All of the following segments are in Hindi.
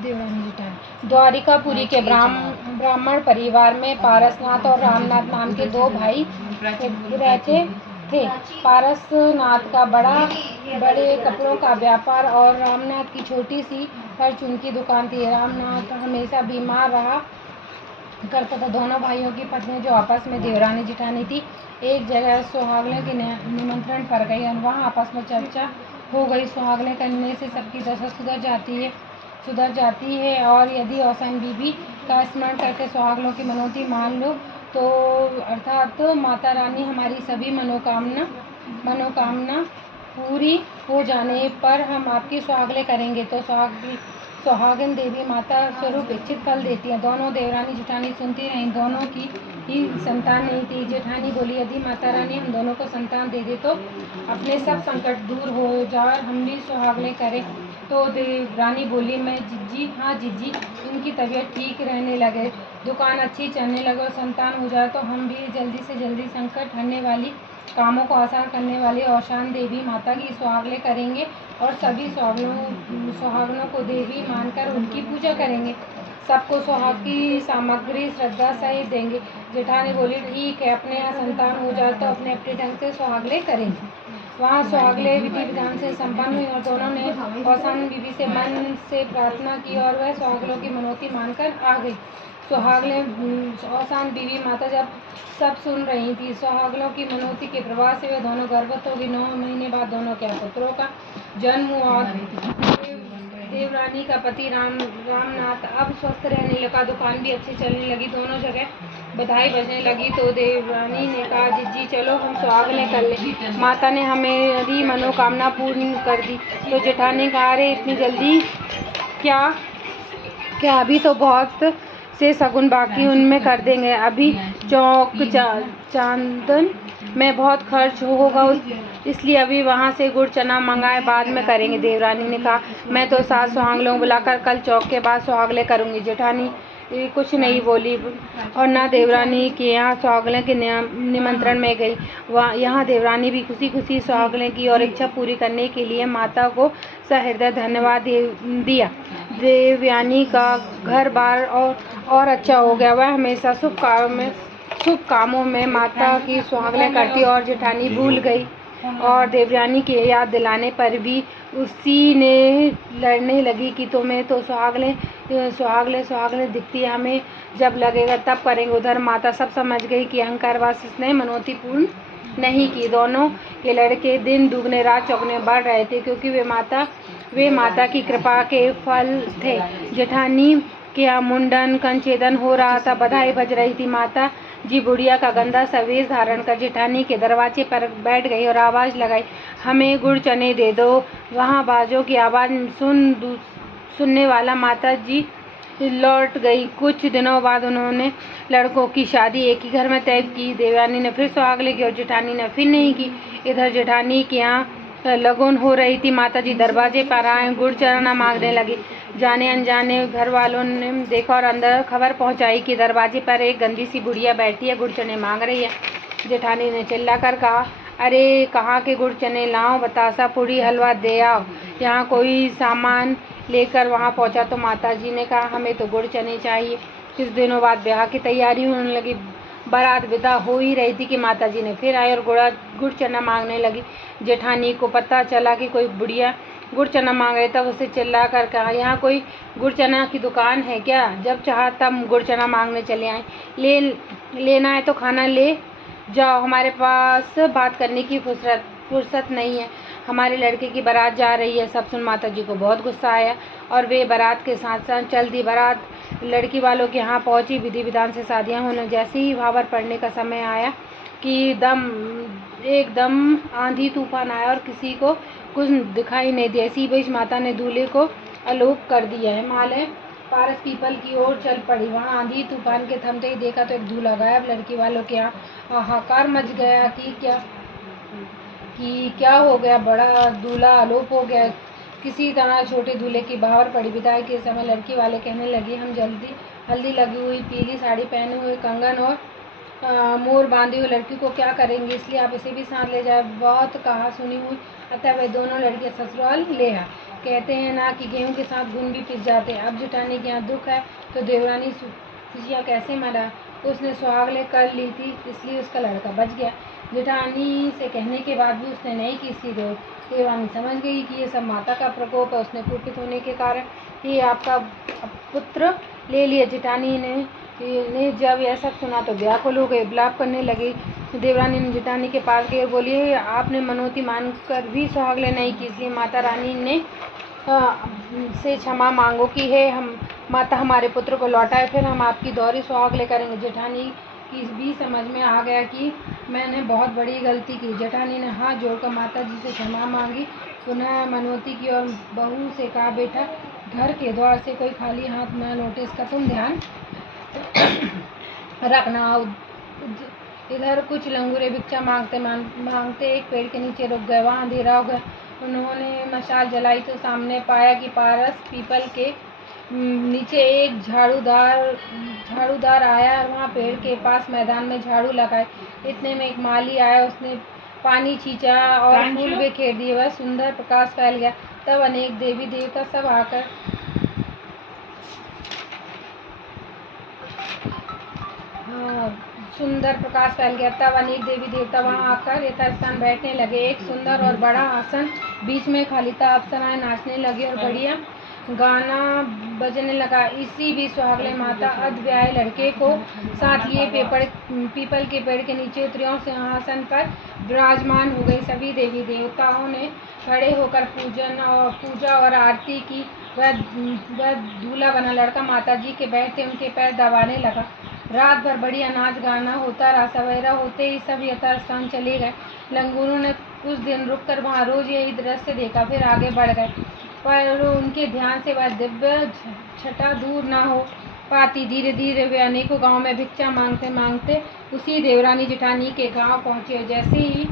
देवरानी जेठानी। द्वारिकापुरी के ब्राह्मण परिवार में पारसनाथ और रामनाथ नाम के दो भाई रहते थे। पारसनाथ का बड़े कपड़ों का व्यापार और रामनाथ की छोटी सी परचून की दुकान थी। रामनाथ हमेशा बीमार रहा करता था। दोनों भाइयों की पत्नी जो आपस में देवरानी जेठानी थी, एक जगह सुहागने के निमंत्रण पर गई और वहाँ आपस में चर्चा हो गई। सुहागने करने से सबकी दशा सुधर जाती है और यदि औसान बीबी का स्मरण करके सुहागनों की मनौती मान लो तो अर्थात माता रानी हमारी सभी मनोकामना पूरी हो जाने पर हम आपकी सुहागने करेंगे तो सुहागिन देवी माता स्वरूप इच्छित फल देती है। दोनों देवरानी जेठानी सुनती रहीं। दोनों की ही संतान नहीं थी। जेठानी बोली, यदि माता रानी हम दोनों को संतान दे दे तो अपने सब संकट दूर हो जाए, हम भी सुहागने करें। तो देवरानी बोली, मैं जिज्जी, हाँ जिज्जी, उनकी तबीयत ठीक रहने लगे, दुकान अच्छी चलने लगे और संतान हो जाए तो हम भी जल्दी से जल्दी संकट हरने वाली, कामों को आसान करने वाली औसान देवी माता की सुहागने करेंगे और सभी सुहागनों को देवी मानकर उनकी पूजा करेंगे। सबको सुहाग की सामग्री श्रद्धा सहित देंगे। जेठानी बोली, ठीक है, अपने यहाँ संतान हो जाए तो अपने अपने ढंग से सुहागने करेंगे। वहाँ सुहागने विधि विधान से संपन्न हुई और दोनों ने औसान बीबी से मन से प्रार्थना की और वह सुहागनों की मनौती मानकर आ गई। सुहागने औसान बीबी माता जब सब सुन रही थी, सुहागनों की मनौती के प्रभाव से वे दोनों गर्भवत हो गई। 9 महीने बाद दोनों के पुत्रों का जन्म हुआ। देवरानी का पति रामनाथ अब स्वस्थ रहने लगा, दुकान भी अच्छी चलने लगी, दोनों जगह बधाई बजने लगी। तो देवरानी ने कहा, जिज्जी चलो हम सुहागने कर लें, माता ने हमारी मनोकामना पूर्ण कर दी। तो जेठानी कहा, अरे इतनी जल्दी क्या, अभी तो बहुत से शगुन बाकी, उनमें कर देंगे, अभी चौक चांदन में बहुत खर्च होगा, इसलिए अभी वहाँ से गुड़ चना मंगाए, बाद में करेंगे। देवरानी ने कहा, मैं तो 7 सुहागनों को बुलाकर कल चौक के बाद सुहागने करूँगी। जेठानी कुछ नहीं बोली और ना देवरानी के यहाँ सुहागने के निमंत्रण में गई। यहाँ देवरानी भी खुशी खुशी सुहागने की और इच्छा पूरी करने के लिए माता को सहृदय धन्यवाद दिया। देवयानी का घर बार और अच्छा हो गया। वह हमेशा शुभ कामों में माता की सुहागने करती और जेठानी भूल गई और देवयानी की याद दिलाने पर भी उसी ने लड़ने लगी कि तुम्हें तो सुहागने दिखती है, हमें जब लगेगा तब करेंगे। उधर माता सब समझ गई कि अहंकारवश इसने मनौती पूर्ण नहीं की। दोनों के लड़के दिन दुगने रात चौगने बढ़ रहे थे क्योंकि वे माता की कृपा के फल थे। जेठानी के यहाँ मुंडन कंचेदन हो रहा था, बधाई बज रही थी। माता जी बुढ़िया का गंदा सा वेश धारण कर जेठानी के दरवाजे पर बैठ गई और आवाज़ लगाई, हमें गुड़ चने दे दो। वहाँ बाजों की आवाज़ सुनने वाला माता जी लौट गई। कुछ दिनों बाद उन्होंने लड़कों की शादी एक ही घर में तय की। देवयानी ने फिर सुहागने की और जेठानी ने फिर नहीं की। इधर जेठानी के यहाँ लगन हो रही थी। माता जी दरवाजे पर आए, गुड़ चना मांगने लगी। जाने अनजाने घर वालों ने देखा और अंदर खबर पहुंचाई कि दरवाजे पर एक गंदी सी बुढ़िया बैठी है, गुड़ चने मांग रही है। जेठानी ने चिल्लाकर कहा, अरे कहाँ के गुड़ चने लाओ, बतासा पूड़ी हलवा दे आओ। यहाँ कोई सामान लेकर वहाँ पहुँचा तो माता जी ने कहा, हमें तो गुड़ चने चाहिए। कुछ दिनों बाद ब्याह की तैयारी होने लगी। बारात विदा हो ही रही थी कि माता जी ने फिर आई और गुड़ चना मांगने लगी। जेठानी को पता चला कि कोई बुढ़िया गुड़ चना मांग रहे, तब उसे चिल्ला कर कहा, यहाँ कोई गुड़ चना की दुकान है क्या? जब चाहा तब गुड़ चना मांगने चले आए। लेना है तो खाना ले जाओ, हमारे पास बात करने की फुर्सत नहीं है, हमारे लड़के की बारात जा रही है। सब सुन माता जी को बहुत गुस्सा आया और वे बारात के साथ साथ चल दी। बारात लड़की वालों के यहाँ पहुँची। विधि विधान से शादियाँ होने जैसे ही भावर पड़ने का समय आया कि एकदम आंधी तूफान आया और किसी को कुछ दिखाई नहीं दिया। इसी बीच माता ने दूल्हे को आलोक कर दिया। हिमालय पारस पीपल की ओर चल पड़ी। वहाँ आंधी तूफान के थमते ही देखा तो एक दूल्हा गायब। लड़की वालों के यहाँ हाहाकार मच गया कि क्या हो गया, बड़ा दूल्हा आलोप हो गया। किसी तरह छोटे दूल्हे की बाहर पड़ी। विदाई के समय लड़की वाले कहने लगे, हम जल्दी हल्दी लगी हुई पीली साड़ी पहने हुए कंगन और मोर बांधी हुई लड़की को क्या करेंगे, इसलिए आप इसे भी साथ ले जाए। बहुत कहा सुनी हुई, अतः वे दोनों लड़कियां ससुराल ले आए। कहते हैं ना कि गेहूं के साथ गुण भी पिस जाते हैं। अब जेठानी के यहाँ दुख है तो देवरानी खुशियाँ कैसे मना। उसने सुहागले कर ली थी इसलिए उसका लड़का बच गया। जेठानी से कहने के बाद भी उसने नहीं की, इसलिए देवरानी समझ गई कि ये सब माता का प्रकोप है। उसने कुपित होने के कारण ये आपका पुत्र ले लिया। जेठानी ने जब यह सब सुना तो व्याकुल हो गए, विलाप करने लगी। देवरानी ने जेठानी के पास गई और बोली, आपने मनोती मानकर भी सुहागले नहीं की, इसलिए माता रानी ने से क्षमा मांगो कि हे हम माता हमारे पुत्र को लौटाए, फिर हम आपकी दोहरी सुहागले करेंगे। जेठानी की भी समझ में आ गया कि मैंने बहुत बड़ी गलती की। जेठानी ने हाथ जोड़कर माता जी से क्षमा मांगी, पुनः मनोती की और बहू से कहा, बेटा घर के द्वार से कोई खाली हाथ न लौटे, इसका तुम ध्यान रखना। इधर कुछ लंगूरे भिक्षा मांगते एक पेड़ के नीचे रुक गए। वहाँ अंधेरा हो गया। उन्होंने मशाल जलाई तो सामने पाया कि पारस पीपल के नीचे एक झाड़ूदार आया। वहाँ पेड़ के पास मैदान में झाड़ू लगाए। इतने में एक माली आया, उसने पानी छींचा और फूल बिखेर दिए। वह सुंदर प्रकाश फैल गया। तब अनेक देवी देवता सब आकर तब अनेक देवी देवता वहाँ आकर यथास्थान बैठने लगे। एक सुंदर और बड़ा आसन बीच में खाली था। अप्सराएं नाचने लगी और बढ़िया गाना बजने लगा। इसी भी सुहागले माता अधव्याय लड़के को साथ लिए पीपल के पेड़ के नीचे उतरी और सिंहासन पर विराजमान हो गई। सभी देवी देवताओं ने खड़े होकर पूजा और आरती की। वह दूल्हा बना लड़का माता जी के बैठे उनके पैर दबाने लगा। रात भर बढ़िया नाच गाना होता रहा। सवेरा होते ही सब यथास्थान चले गए। लंगूरों ने कुछ दिन रुककर वहाँ रोज यही दृश्य देखा, फिर आगे बढ़ गए, पर उनके ध्यान से वह दिव्य छटा दूर न हो पाती। धीरे धीरे वे अनेकों गांव में भिक्षा मांगते मांगते उसी देवरानी जेठानी के गांव पहुँचे। जैसे ही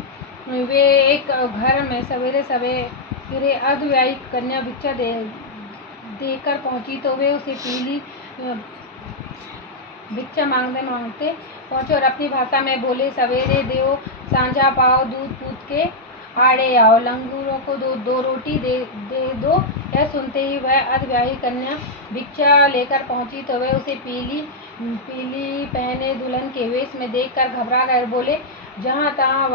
वे एक घर में सवेरे सवेरे अर्धव्यायी कन्या भिक्षा देकर पहुँची तो वे उसे पीली भिक्षा मांगते पहुँचे और अपनी भाषा में बोले, सवेरे देओ सांझा पाओ, दूध पूत के आड़े आओ, लंगूरों को दो रोटी दे दो। यह सुनते ही वह अर्धव्याही कन्या भिक्षा लेकर पहुँची तो वे उसे पीली पहने दुल्हन के वेश में देखकर घबरा गए और बोले, जहाँ तहाँ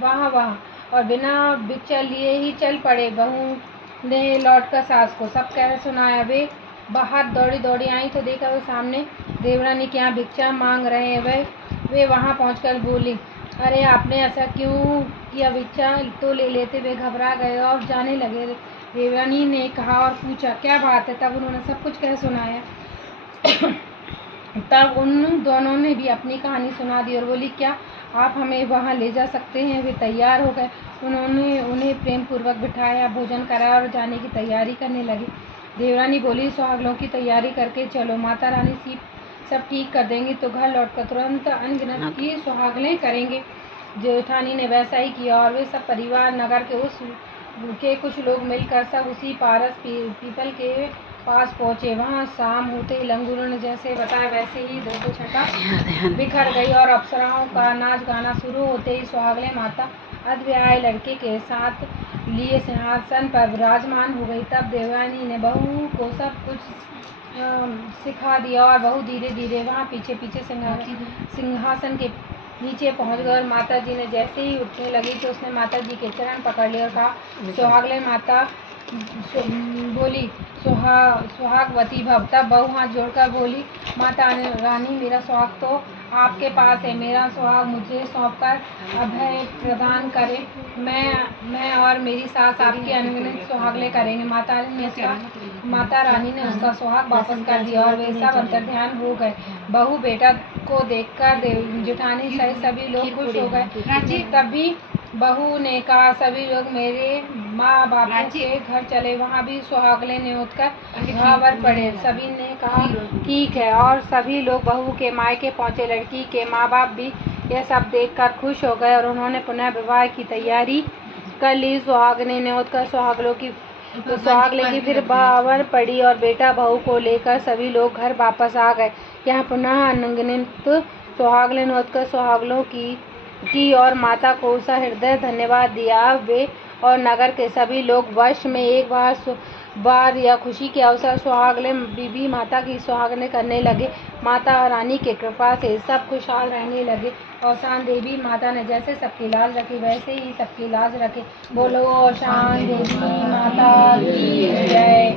वहाँ और बिना भिक्षा लिए ही चल पड़े। बहू ने लौटकर सास को सब कह सुनाया। वे बाहर दौड़ी आई तो देखा वो सामने देवरानी के यहाँ भिक्षा मांग रहे हैं। वे वहाँ पहुँचकर बोली, अरे आपने ऐसा क्यों किया, भिक्षा तो ले लेते। वे घबरा गए और जाने लगे। देवरानी ने कहा और पूछा, क्या बात है। तब उन्होंने सब कुछ कह सुनाया। तब उन दोनों ने भी अपनी कहानी सुना दी और बोली, क्या आप हमें वहाँ ले जा सकते हैं। वे तैयार हो गए। उन्होंने उन्हें प्रेम पूर्वक बिठाया, भोजन कराया और जाने की तैयारी करने लगी। देवरानी बोली, सुहागलों की तैयारी करके चलो, माता रानी सब ठीक कर देंगी तो घर लौटकर तुरंत अनगिनत की सुहागलें करेंगे। जेठानी ने वैसा ही किया और वे सब परिवार नगर के कुछ लोग मिलकर सब उसी पारस पीपल के पास पहुँचे। वहाँ शाम होते ही लंगूरों ने जैसे बताया वैसे ही दो छटा बिखर गई और अप्सराओं का नाच गाना शुरू होते ही सुहागले माता अधव्याय लड़के के साथ लिए सिंहासन पर विराजमान हो गई। तब देवरानी ने बहू को सब कुछ सिखा दिया और बहू धीरे धीरे वहाँ पीछे सिंहासन के नीचे पहुँच गए और माता जी ने जैसे ही उठने लगी तो उसने माता जी के चरण पकड़ लिए और कहा, सुहागले माता बोली, सुहागवती भव। तब बहू हाथ जोड़कर बोली, माता रानी मेरा सुहाग तो आपके पास है, मेरा सुहाग मुझे सौंपकर अभय प्रदान करें। मैं और मेरी सास आपके अनगिनत सुहागले करेंगे। माता रानी ने उसका सुहाग वापस कर दिया और वे सब अंतर्ध्यान हो गए। बहू बेटा को देखकर जेठानी सहित सभी लोग खुश हो गए। तभी बहू ने कहा, सभी लोग मेरे माँ बापू के घर चले, वहाँ भी सुहागले न्योत कर घावर पड़े। सभी ने कहा ठीक है और सभी लोग बहू के मायके पहुँचे। लड़की के माँ बाप भी यह सब देखकर खुश हो गए और उन्होंने पुनः विवाह की तैयारी कर ली। सुहागने न्योत कर सुहागले की फिर बावर पड़ी और बेटा बहू को लेकर सभी लोग घर वापस आ गए। यहाँ पुनः अनगिनत सुहागले न्योत कर सुहागलों की और माता को सा हृदय धन्यवाद दिया। वे और नगर के सभी लोग वर्ष में एक बार या खुशी के अवसर सुहागले बीबी माता की सुहागने करने लगे। माता रानी के कृपा से सब खुशहाल रहने लगे और शान देवी माता ने जैसे सबकी लाज रखी वैसे ही सबकी लाज रखे। बोलो शान देवी माता की जय।